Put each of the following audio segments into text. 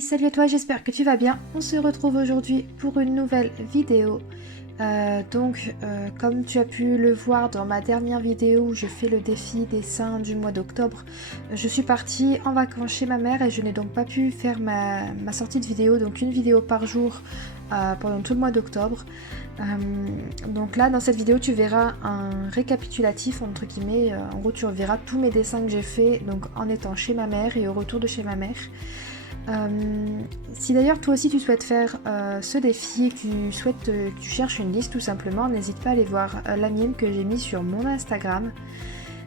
Hey, salut à toi, j'espère que tu vas bien. On se retrouve aujourd'hui pour une nouvelle vidéo. Comme tu as pu le voir dans ma dernière vidéo où je fais le défi dessin du mois d'octobre, je suis partie en vacances chez ma mère et je n'ai donc pas pu faire ma sortie de vidéo, donc une vidéo par jour pendant tout le mois d'octobre. Donc là, dans cette vidéo, tu verras un récapitulatif, entre guillemets. En gros, tu verras tous mes dessins que j'ai faits donc en étant chez ma mère et au retour de chez ma mère. Si d'ailleurs toi aussi tu souhaites faire ce défi et que tu cherches une liste tout simplement, n'hésite pas à aller voir la mienne que j'ai mis sur mon Instagram.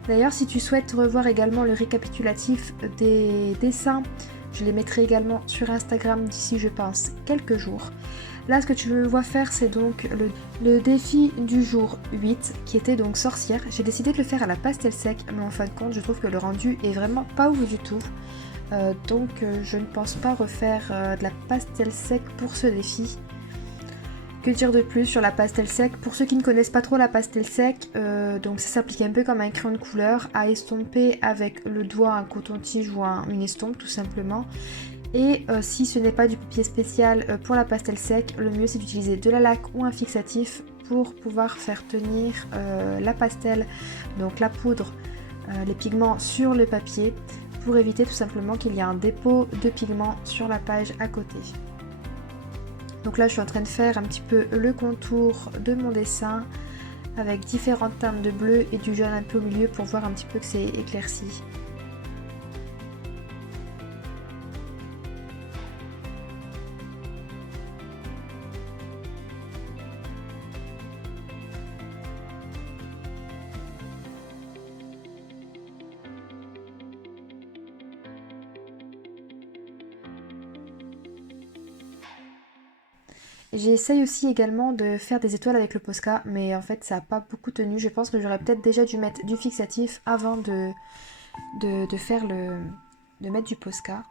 D'ailleurs, si tu souhaites revoir également le récapitulatif des dessins, je les mettrai également sur Instagram d'ici je pense quelques jours. Là, ce que tu me vois faire, c'est donc le défi du jour 8 qui était donc sorcière. J'ai décidé de le faire à la pastel sec, mais en fin de compte je trouve que le rendu est vraiment pas ouf du tout. Je ne pense pas refaire de la pastel sec pour ce défi. Que dire de plus sur la pastel sec? Pour ceux qui ne connaissent pas trop la pastel sec, donc ça s'applique un peu comme un crayon de couleur à estomper avec le doigt un coton-tige ou une estompe tout simplement. Et si ce n'est pas du papier spécial pour la pastel sec, le mieux c'est d'utiliser de la laque ou un fixatif pour pouvoir faire tenir la pastel, donc la poudre, les pigments sur le papier, pour éviter tout simplement qu'il y ait un dépôt de pigments sur la page à côté. Donc là je suis en train de faire un petit peu le contour de mon dessin avec différentes teintes de bleu et du jaune un peu au milieu pour voir un petit peu que c'est éclairci. J'essaye aussi également de faire des étoiles avec le Posca, mais en fait ça n'a pas beaucoup tenu. Je pense que j'aurais peut-être déjà dû mettre du fixatif avant de mettre du Posca.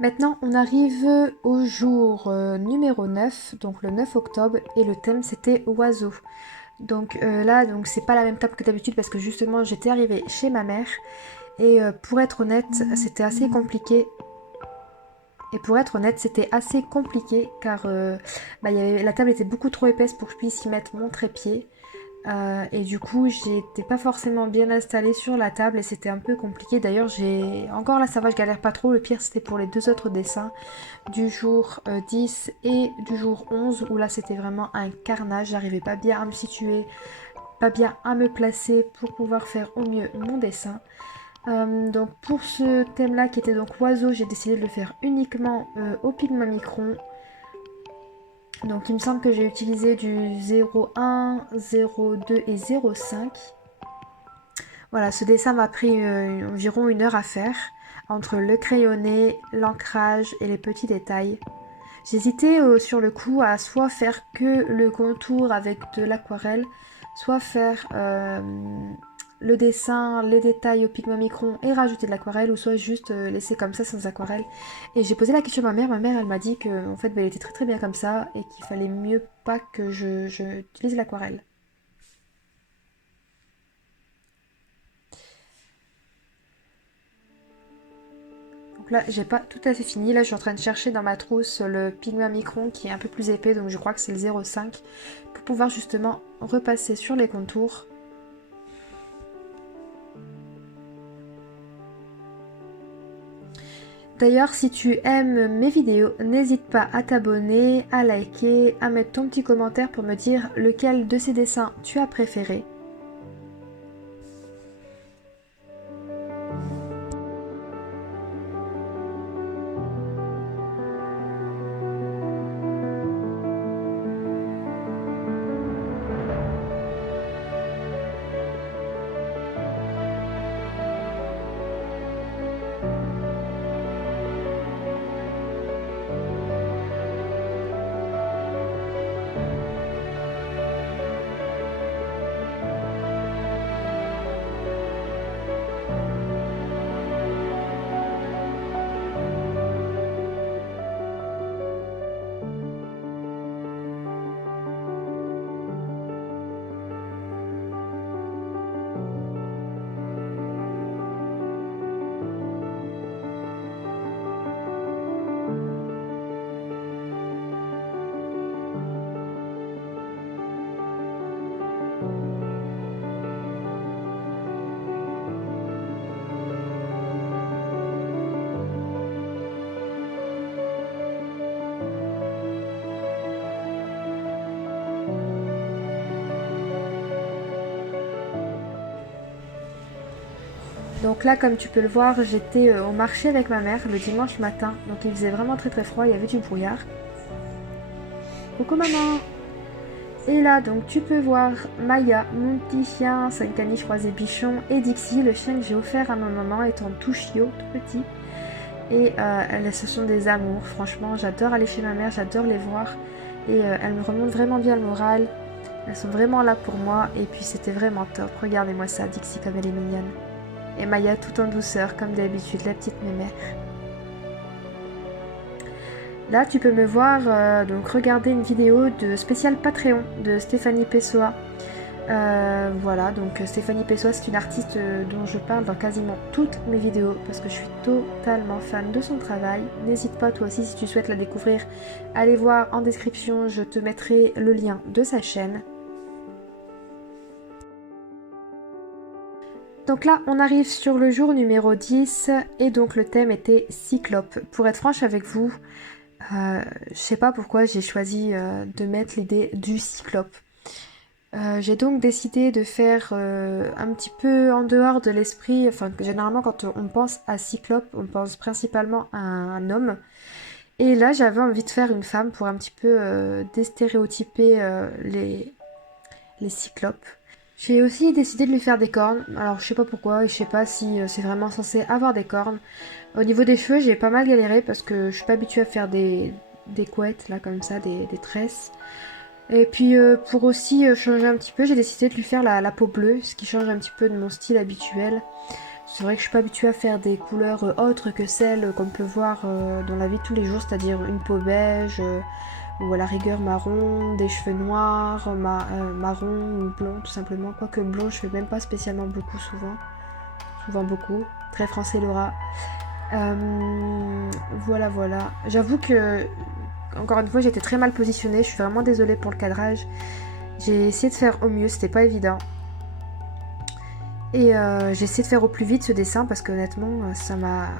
Maintenant, on arrive au jour numéro 9, donc le 9 octobre, et le thème c'était oiseaux. Donc c'est pas la même table que d'habitude parce que justement j'étais arrivée chez ma mère et pour être honnête, c'était assez compliqué. Car la table était beaucoup trop épaisse pour que je puisse y mettre mon trépied. Et du coup, j'étais pas forcément bien installée sur la table et c'était un peu compliqué. D'ailleurs, encore là, ça va, je galère pas trop. Le pire, c'était pour les deux autres dessins du jour 10 et du jour 11 où là, c'était vraiment un carnage. J'arrivais pas bien à me situer, pas bien à me placer pour pouvoir faire au mieux mon dessin. Donc pour ce thème là qui était donc oiseau, j'ai décidé de le faire uniquement au Pigma Micron. Donc il me semble que j'ai utilisé du 01, 02 et 05. Voilà, ce dessin m'a pris environ 1 heure à faire, entre le crayonné, l'ancrage et les petits détails. J'hésitais sur le coup à soit faire que le contour avec de l'aquarelle, soit faire le dessin, les détails au Pigma Micron et rajouter de l'aquarelle, ou soit juste laisser comme ça sans aquarelle. Et j'ai posé la question à ma mère elle m'a dit que en fait, elle était très très bien comme ça et qu'il fallait mieux pas que je utilise l'aquarelle. Donc là, j'ai pas tout à fait fini. Là, je suis en train de chercher dans ma trousse le Pigma Micron qui est un peu plus épais, donc je crois que c'est le 0,5 pour pouvoir justement repasser sur les contours. D'ailleurs, si tu aimes mes vidéos, n'hésite pas à t'abonner, à liker, à mettre ton petit commentaire pour me dire lequel de ces dessins tu as préféré. Donc là, comme tu peux le voir, j'étais au marché avec ma mère le dimanche matin. Donc il faisait vraiment très très froid, il y avait du brouillard. Coucou maman! Et là, donc tu peux voir Maya, mon petit chien, c'est un caniche croisé bichon, et Dixie, le chien que j'ai offert à ma maman, étant tout chiot, tout petit. Et ce sont des amours, franchement, j'adore aller chez ma mère, j'adore les voir. Et elles me remontent vraiment bien le moral. Elles sont vraiment là pour moi, et puis c'était vraiment top. Regardez-moi ça, Dixie comme elle est mignonne. Et Maya tout en douceur, comme d'habitude, la petite mémé. Là, tu peux me voir donc regarder une vidéo de spécial Patreon de Stéphanie Pessoa. Voilà, donc Stéphanie Pessoa, c'est une artiste dont je parle dans quasiment toutes mes vidéos parce que je suis totalement fan de son travail. N'hésite pas, toi aussi, si tu souhaites la découvrir, allez voir en description, je te mettrai le lien de sa chaîne. Donc là, on arrive sur le jour numéro 10 et donc le thème était Cyclope. Pour être franche avec vous, je sais pas pourquoi j'ai choisi de mettre l'idée du Cyclope. J'ai donc décidé de faire un petit peu en dehors de l'esprit, enfin généralement quand on pense à Cyclope, on pense principalement à un homme. Et là j'avais envie de faire une femme pour un petit peu déstéréotyper les Cyclopes. J'ai aussi décidé de lui faire des cornes, alors je sais pas pourquoi et je sais pas si c'est vraiment censé avoir des cornes. Au niveau des cheveux j'ai pas mal galéré parce que je suis pas habituée à faire des couettes là comme ça, des tresses. Et puis pour aussi changer un petit peu, j'ai décidé de lui faire la peau bleue, ce qui change un petit peu de mon style habituel. C'est vrai que je suis pas habituée à faire des couleurs autres que celles qu'on peut voir dans la vie de tous les jours, c'est-à-dire une peau beige ou à la rigueur marron, des cheveux noirs, marron ou blond tout simplement. Quoique blond, je fais même pas spécialement beaucoup souvent beaucoup. Très français Laura. Voilà. J'avoue que encore une fois, j'étais très mal positionnée, je suis vraiment désolée pour le cadrage. J'ai essayé de faire au mieux, c'était pas évident. Et j'ai essayé de faire au plus vite ce dessin parce que honnêtement, ça m'a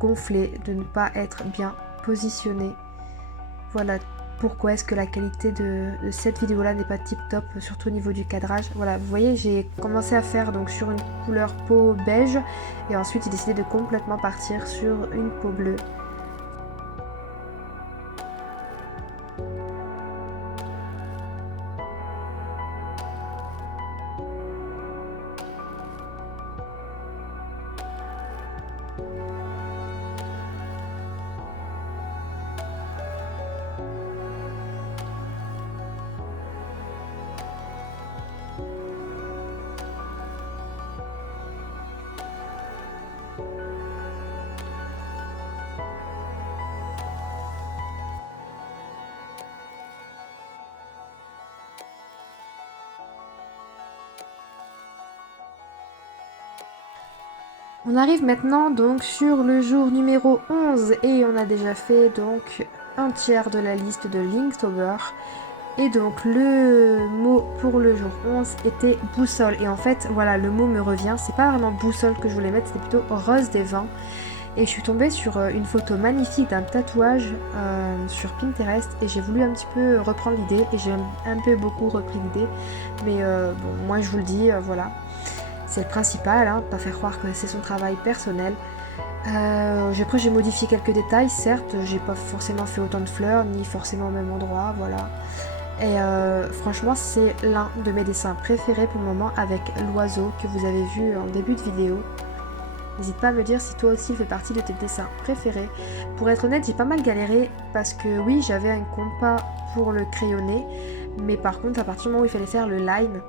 gonflé de ne pas être bien positionnée. Voilà pourquoi est-ce que la qualité de cette vidéo-là n'est pas tip top, surtout au niveau du cadrage. Voilà, vous voyez, j'ai commencé à faire donc sur une couleur peau beige et ensuite j'ai décidé de complètement partir sur une peau bleue. On arrive maintenant donc sur le jour numéro 11 et on a déjà fait donc un tiers de la liste de Linktober. Et donc le mot pour le jour 11 était boussole. Et en fait voilà, le mot me revient, c'est pas vraiment boussole que je voulais mettre, c'était plutôt rose des vents. Et je suis tombée sur une photo magnifique d'un tatouage sur Pinterest et j'ai voulu un petit peu reprendre l'idée et j'ai un peu beaucoup repris l'idée. Mais bon, moi je vous le dis, voilà. C'est le principal, hein, pas faire croire que c'est son travail personnel. Après j'ai modifié quelques détails, certes, j'ai pas forcément fait autant de fleurs, ni forcément au même endroit, voilà. Et franchement c'est l'un de mes dessins préférés pour le moment avec l'oiseau que vous avez vu en début de vidéo. N'hésite pas à me dire si toi aussi il fait partie de tes dessins préférés. Pour être honnête, j'ai pas mal galéré parce que oui, j'avais un compas pour le crayonner, mais par contre à partir du moment où il fallait faire le line,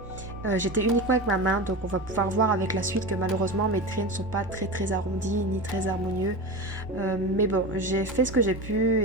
j'étais uniquement avec ma main, donc on va pouvoir voir avec la suite que malheureusement mes traits ne sont pas très arrondis ni très harmonieux. Mais bon, j'ai fait ce que j'ai pu.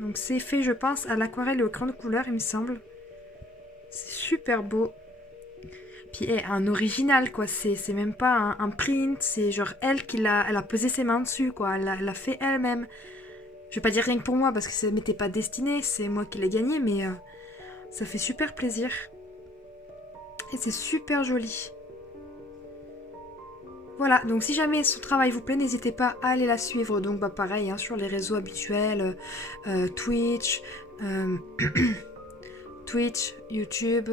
Donc c'est fait, je pense, à l'aquarelle et aux crayons de couleur, il me semble. C'est super beau. Puis un original, quoi. C'est même pas un print, c'est genre elle elle a posé ses mains dessus, quoi. Elle l'a fait elle-même. Je vais pas dire rien que pour moi parce que ça m'était pas destiné, c'est moi qui l'ai gagné, mais ça fait super plaisir. Et c'est super joli. Voilà, donc si jamais son travail vous plaît, n'hésitez pas à aller la suivre. Donc bah pareil, hein, sur les réseaux habituels, Twitch, euh, Twitch, YouTube,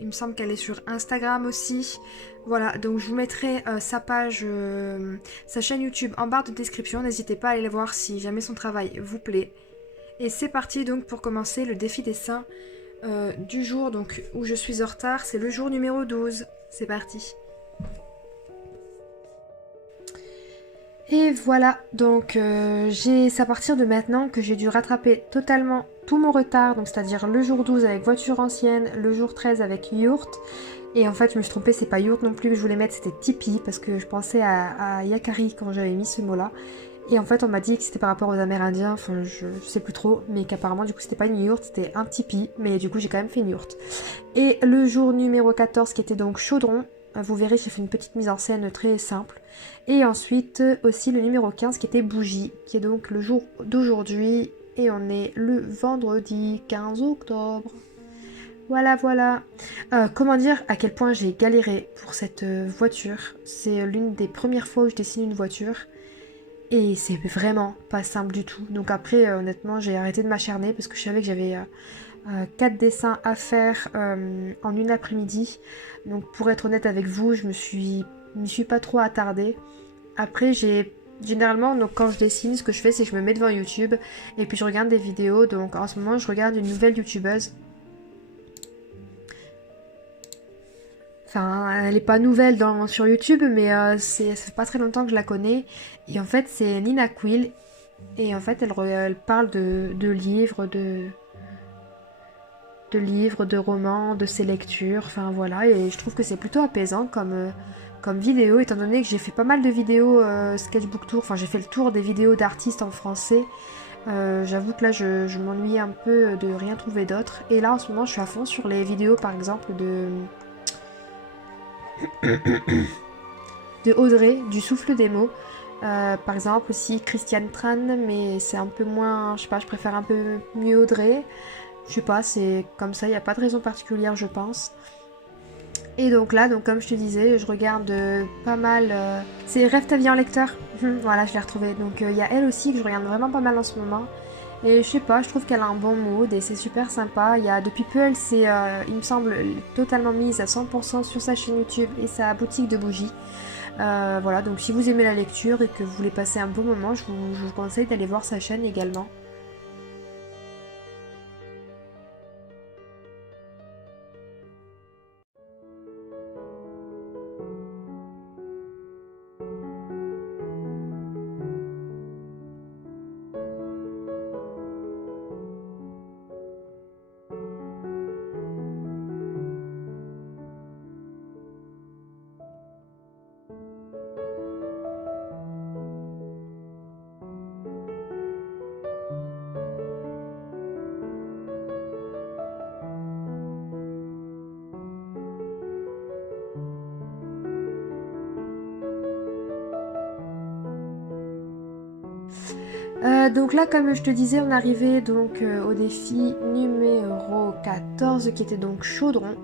il me semble qu'elle est sur Instagram aussi. Voilà, donc je vous mettrai sa page, sa chaîne YouTube en barre de description. N'hésitez pas à aller la voir si jamais son travail vous plaît. Et c'est parti donc pour commencer le défi dessin du jour donc, où je suis en retard. C'est le jour numéro 12. C'est parti. Et voilà, donc c'est à partir de maintenant que j'ai dû rattraper totalement tout mon retard, donc c'est-à-dire le jour 12 avec voiture ancienne, le jour 13 avec yourt, et en fait je me suis trompée, c'est pas yourt non plus que je voulais mettre, c'était tipi, parce que je pensais à yakari quand j'avais mis ce mot-là, et en fait on m'a dit que c'était par rapport aux Amérindiens, enfin je sais plus trop, mais qu'apparemment du coup c'était pas une yourte, c'était un tipi, mais du coup j'ai quand même fait une yourte. Et le jour numéro 14 qui était donc chaudron, vous verrez j'ai fait une petite mise en scène très simple. Et ensuite aussi le numéro 15 qui était bougie, qui est donc le jour d'aujourd'hui. Et on est le vendredi 15 octobre. Voilà, voilà. Comment dire à quel point j'ai galéré pour cette voiture. C'est l'une des premières fois où je dessine une voiture. Et c'est vraiment pas simple du tout. Donc après, honnêtement, j'ai arrêté de m'acharner parce que je savais que j'avais 4 dessins à faire en une après-midi. Donc pour être honnête avec vous, je m'y suis pas trop attardée. Après, généralement, donc, quand je dessine, ce que je fais, c'est que je me mets devant YouTube et puis je regarde des vidéos. Donc en ce moment, je regarde une nouvelle youtubeuse. Enfin, elle n'est pas nouvelle sur YouTube, mais ça fait pas très longtemps que je la connais. Et en fait, c'est Nina Quill. Et en fait, elle parle de livres, de livres, de romans, de ses lectures, enfin voilà, et je trouve que c'est plutôt apaisant comme vidéo, étant donné que j'ai fait pas mal de vidéos sketchbook tour, enfin j'ai fait le tour des vidéos d'artistes en français. J'avoue que là je m'ennuie un peu de rien trouver d'autre, et là en ce moment je suis à fond sur les vidéos par exemple de Audrey, du souffle des mots. Par exemple aussi Christiane Tran, mais c'est un peu moins, je sais pas, je préfère un peu mieux Audrey. Je sais pas, c'est comme ça, il n'y a pas de raison particulière, je pense. Et donc là, donc comme je te disais, je regarde pas mal. C'est Rêve ta vie en lecteur. Voilà, je l'ai retrouvée. Donc il y a elle aussi que je regarde vraiment pas mal en ce moment. Et je sais pas, je trouve qu'elle a un bon mood et c'est super sympa. Depuis peu, elle s'est, il me semble, totalement mise à 100% sur sa chaîne YouTube et sa boutique de bougies. Voilà, donc si vous aimez la lecture et que vous voulez passer un bon moment, je vous conseille d'aller voir sa chaîne également. Donc là, comme je te disais, on arrivait donc au défi numéro 14 qui était donc chaudron.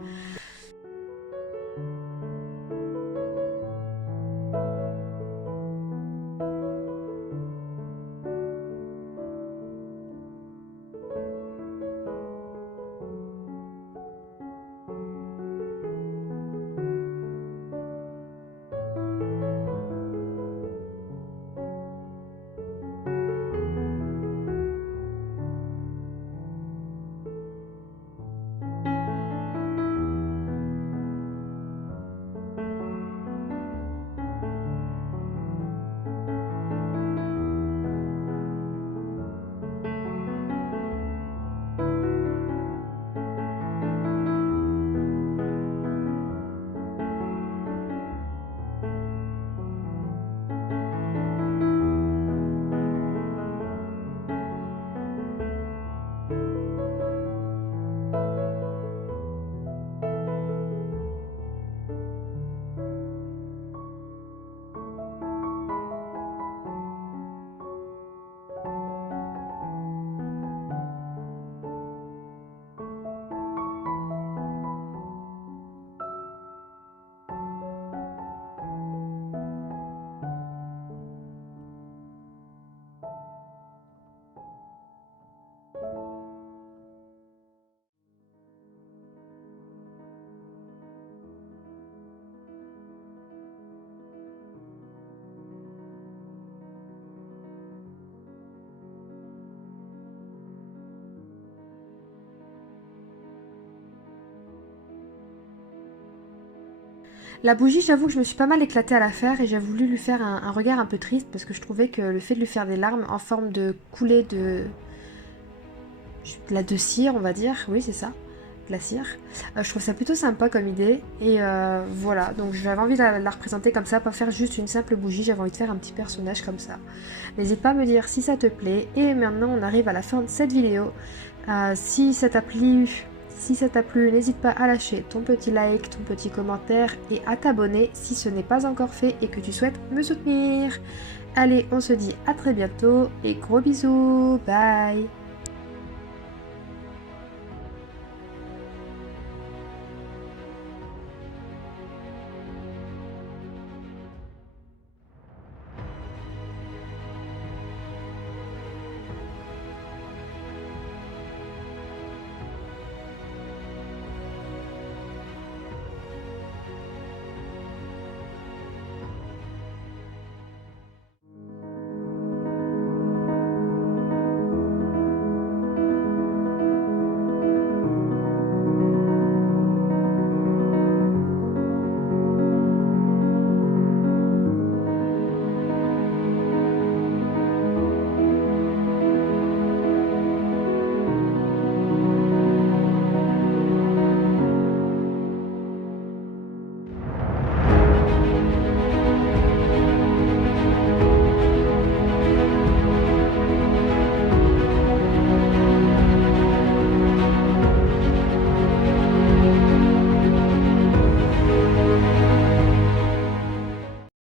La bougie, j'avoue que je me suis pas mal éclatée à la faire et j'ai voulu lui faire un regard un peu triste parce que je trouvais que le fait de lui faire des larmes en forme de coulée de cire, on va dire, oui c'est ça, de la cire, je trouve ça plutôt sympa comme idée et voilà, donc j'avais envie de la représenter comme ça, pas faire juste une simple bougie, j'avais envie de faire un petit personnage comme ça. N'hésite pas à me dire si ça te plaît et maintenant on arrive à la fin de cette vidéo. Si ça t'a plu, n'hésite pas à lâcher ton petit like, ton petit commentaire et à t'abonner si ce n'est pas encore fait et que tu souhaites me soutenir. Allez, on se dit à très bientôt et gros bisous, bye.